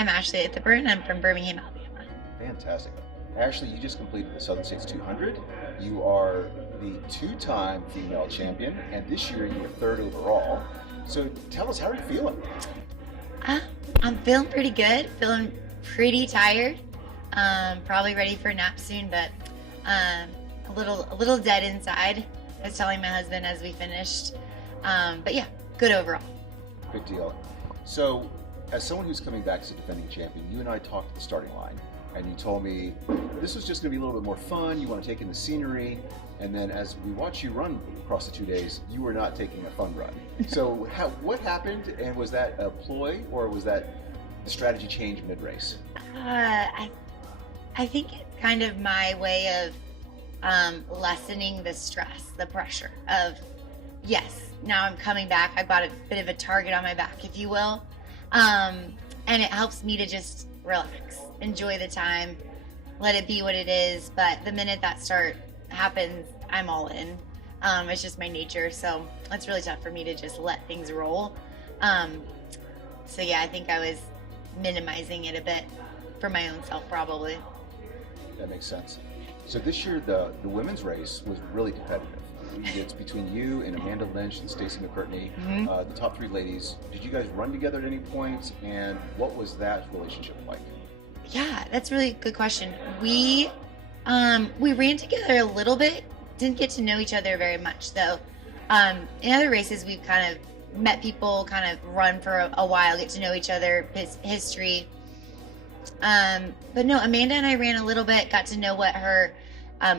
I'm Ashlie Ithurburn. I'm from Birmingham, Alabama. Fantastic. Ashley, you just completed the Southern States 200. You are the two-time female champion, and this year you were third overall. So tell us, how are you feeling? Uh, I'm feeling pretty good, feeling pretty tired. Probably ready for a nap soon, but a little dead inside. I was telling my husband as we finished. But yeah, good overall. Good deal. So, as someone who's coming back as a defending champion, you and I talked at the starting line, and you told me this was just going to be a little bit more fun. You want to take in the scenery, and then as we watch you run across the 2 days, you were not taking a fun run. So, what happened, and was that a ploy, or was that the strategy change mid-race? I think it's kind of my way of lessening the stress, the pressure of, yes, now I'm coming back. I've got a bit of a target on my back, if you will. And it helps me to just relax, enjoy the time, let it be what it is. But the minute that start happens, I'm all in. It's just my nature. So it's really tough for me to just let things roll. So yeah, I think I was minimizing it a bit for my own self, probably. That makes sense. So this year, the women's race was really competitive. It's between you and Amanda Lynch and Stacey McCurtney, the top three ladies. Did you guys run together at any point, and what was that relationship like? Yeah, that's a really good question. We ran together a little bit, didn't get to know each other very much though. In other races, we've kind of met people, kind of run for a while, get to know each other, history. But no, Amanda and I ran a little bit, got to know what her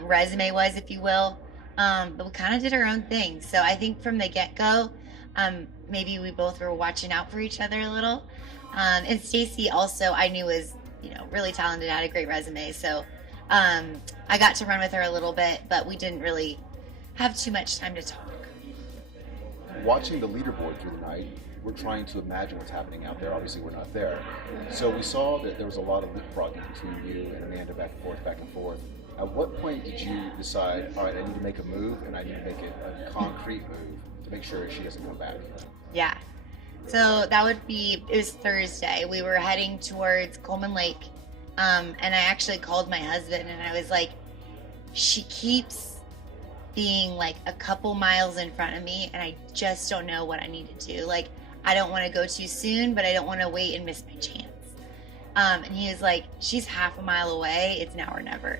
resume was, if you will. But we kind of did our own thing. So I think from the get-go, maybe we both were watching out for each other a little. And Stacey also, I knew was, really talented, had a great resume. So I got to run with her a little bit, but we didn't really have too much time to talk. Watching the leaderboard through the night, we're trying to imagine what's happening out there. Obviously, we're not there. So we saw that there was a lot of leapfrogging between you and Amanda, back and forth, back and forth. At what point did you decide, all right, I need to make a move, and I need to make it a concrete move to make sure she doesn't come back? Yeah. So it was Thursday. We were heading towards Coleman Lake. And I actually called my husband and I was like, she keeps being like a couple miles in front of me and I just don't know what I need to do. Like, I don't want to go too soon, but I don't want to wait and miss my chance. And he was like, she's half a mile away. It's now or never.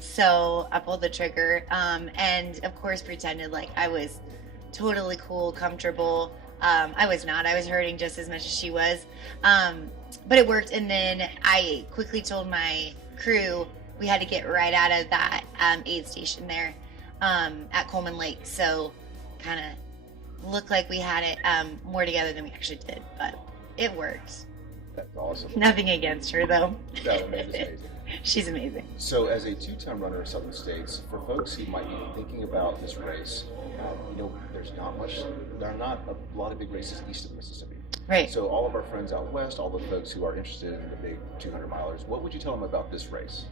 So I pulled the trigger, and of course pretended like I was totally cool, comfortable. I was not. I was hurting just as much as she was. But it worked, and then I quickly told my crew we had to get right out of that aid station there at Coleman Lake. So kind of looked like we had it more together than we actually did, but it worked. That's awesome. Nothing against her, though. That was amazing. She's amazing. So as a two-time runner of Southern States, for folks who might be thinking about this race, there are not a lot of big races east of Mississippi. Right. So all of our friends out west, all the folks who are interested in the big 200 milers, what would you tell them about this race?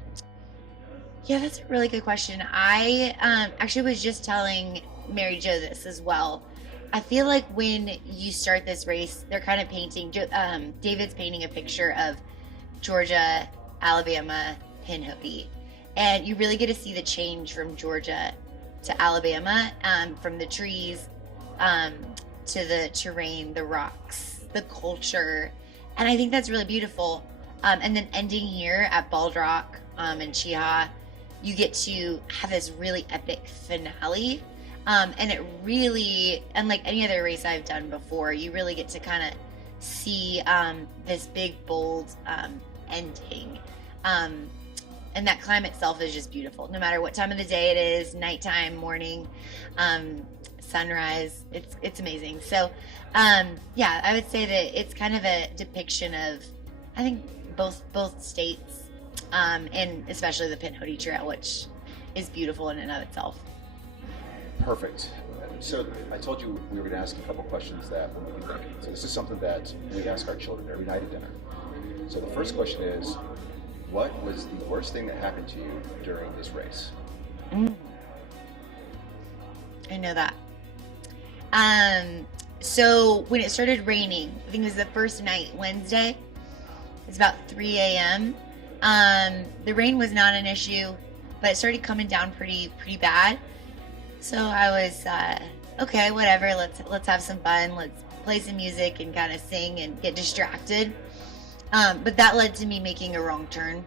Yeah, that's a really good question. I actually was just telling Mary Jo this as well. I feel like when you start this race, they're kind of painting, David's painting a picture of Georgia, Alabama, Pinhoti. And you really get to see the change from Georgia to Alabama, from the trees to the terrain, the rocks, the culture. And I think that's really beautiful. And then ending here at Bald Rock and Cheehaw, you get to have this really epic finale. And it really, unlike any other race I've done before, you really get to kind of see this big, bold ending. And that climb itself is just beautiful. No matter what time of the day it is, nighttime, morning, sunrise, it's amazing. So, yeah, I would say that it's kind of a depiction of, I think, both states, and especially the Pinhoti Trail, which is beautiful in and of itself. Perfect. So I told you we were going to ask a couple questions that will make you think. So this is something that we ask our children every night at dinner. So the first question is, what was the worst thing that happened to you during this race? I know that. So when it started raining, I think it was the first night, Wednesday, It's about 3 a.m. The rain was not an issue, but it started coming down pretty bad. So I was okay, whatever. Let's have some fun. Let's play some music and kind of sing and get distracted. But that led to me making a wrong turn.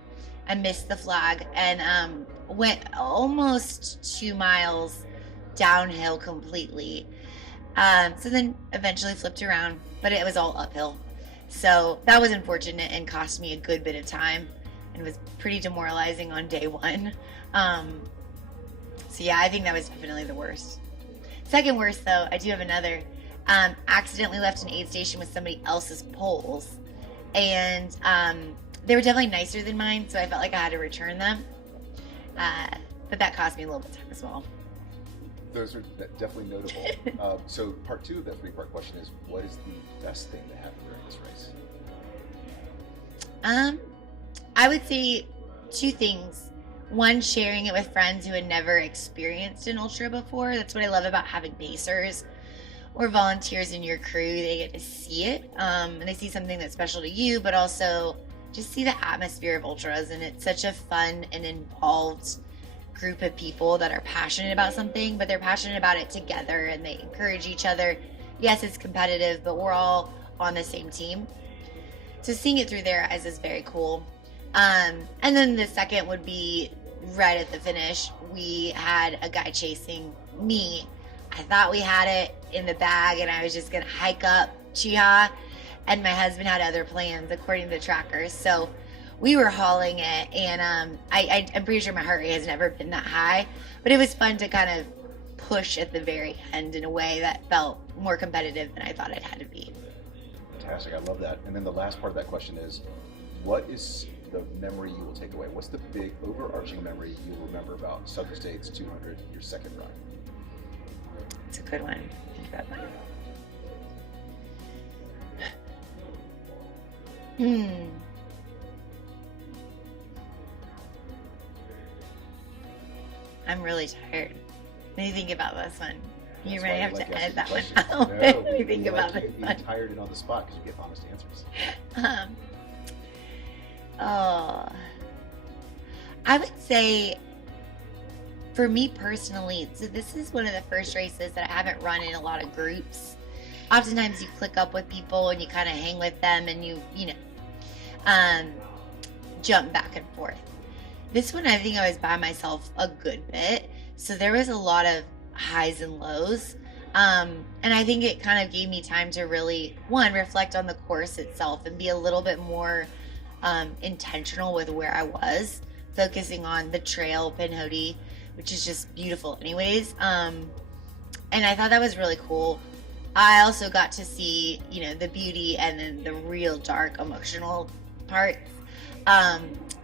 I missed the flag and went almost 2 miles downhill completely. So then eventually flipped around, but it was all uphill. So that was unfortunate and cost me a good bit of time and was pretty demoralizing on day one. So yeah, I think that was definitely the worst. Second worst though, I do have another. Accidentally left an aid station with somebody else's poles. And they were definitely nicer than mine, so I felt like I had to return them. But that cost me a little bit of time as well. Those are definitely notable. So part two of that three-part question is, what is the best thing that happened during this race? I would say two things. One, sharing it with friends who had never experienced an ultra before. That's what I love about having pacers or volunteers in your crew. They get to see it, and they see something that's special to you, but also just see the atmosphere of ultras. And it's such a fun and involved group of people that are passionate about something, but they're passionate about it together and they encourage each other. Yes, it's competitive, but we're all on the same team. So seeing it through their eyes is very cool. And then the second would be right at the finish. We had a guy chasing me. I thought we had it in the bag and I was just going to hike up Chiha, and my husband had other plans according to the trackers. So we were hauling it, and I'm pretty sure my heart rate has never been that high, but it was fun to kind of push at the very end in a way that felt more competitive than I thought it had to be. Fantastic, I love that. And then the last part of that question is, what is the memory you will take away? What's the big overarching memory you'll remember about Southern States 200, your second run? It's a good one. Think about that. I'm really tired. What do you think about this one? You really have to edit that one out. What do you think about this one? Being tired and on the spot because you get honest answers. I would say, for me personally, so this is one of the first races that I haven't run in a lot of groups. Oftentimes you click up with people and you kind of hang with them and you jump back and forth. This one, I think I was by myself a good bit. So there was a lot of highs and lows. And I think it kind of gave me time to really, one, reflect on the course itself and be a little bit more intentional with where I was, focusing on the trail, Pinhoti, which is just beautiful anyways. And I thought that was really cool. I also got to see, the beauty and then the real dark emotional parts.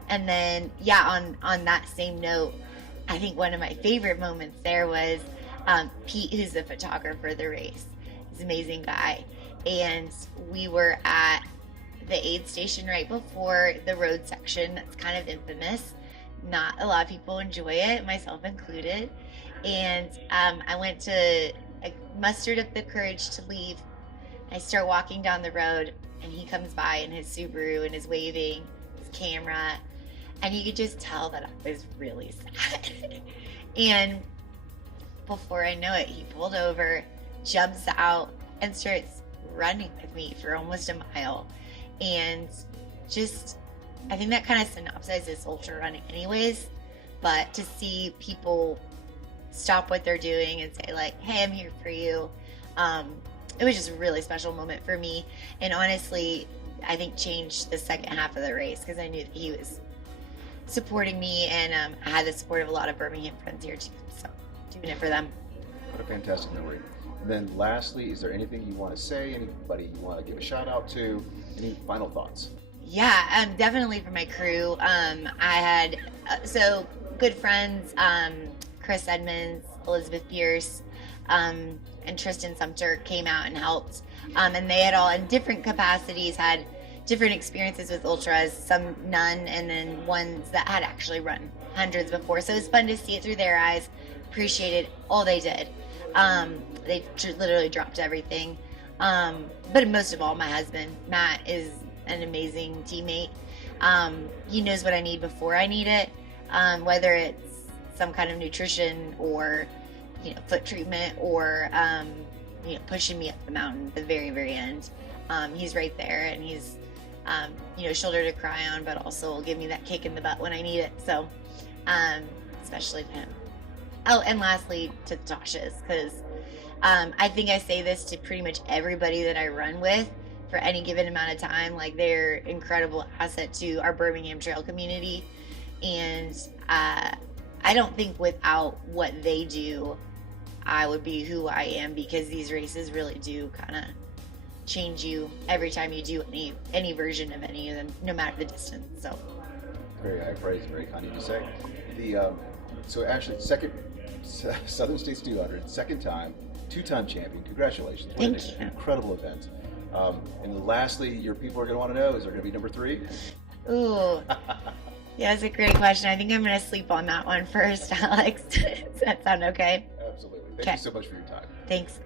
And then, on that same note, I think one of my favorite moments there was Pete, who's the photographer of the race. He's an amazing guy. And we were at the aid station right before the road section that's kind of infamous. Not a lot of people enjoy it, myself included. And I mustered up the courage to leave. I start walking down the road, and he comes by in his Subaru and is waving his camera. And you could just tell that I was really sad. And before I know it, he pulled over, jumps out, and starts running with me for almost a mile. And just, I think that kind of synopsizes ultra running anyways. But to see people stop what they're doing and say like, hey, I'm here for you. It was just a really special moment for me. And honestly, I think changed the second half of the race because I knew that he was supporting me, and I had the support of a lot of Birmingham friends here too. So doing it for them. What a fantastic memory. And then lastly, is there anything you want to say? Anybody you want to give a shout out to? Any final thoughts? Yeah, definitely for my crew. I had so good friends, Chris Edmonds, Elizabeth Pierce, and Tristan Sumter came out and helped. And they had all in different capacities had different experiences with ultras, some none, and then ones that had actually run hundreds before. So it was fun to see it through their eyes, appreciated all they did. They literally dropped everything. But most of all, my husband, Matt, is an amazing teammate. He knows what I need before I need it, whether it's some kind of nutrition or, foot treatment or, pushing me up the mountain at the very, very end. He's right there, and he's, shoulder to cry on, but also will give me that kick in the butt when I need it. So, especially to him. Oh, and lastly, to Tasha's, because I think I say this to pretty much everybody that I run with for any given amount of time. Like, they're incredible asset to our Birmingham trail community. And I don't think without what they do, I would be who I am, because these races really do kind of change you every time you do any version of any of them, no matter the distance. So very high praise, very kind of you to say. So Ashlie, second Southern States 200, second time, two-time champion. Congratulations! What Thank you. Incredible event. And lastly, your people are going to want to know: is there going to be number 3? Ooh. Yeah, that's a great question. I think I'm going to sleep on that one first, Alex. Does that sound okay? Absolutely. Thank you so much for your time. Thanks.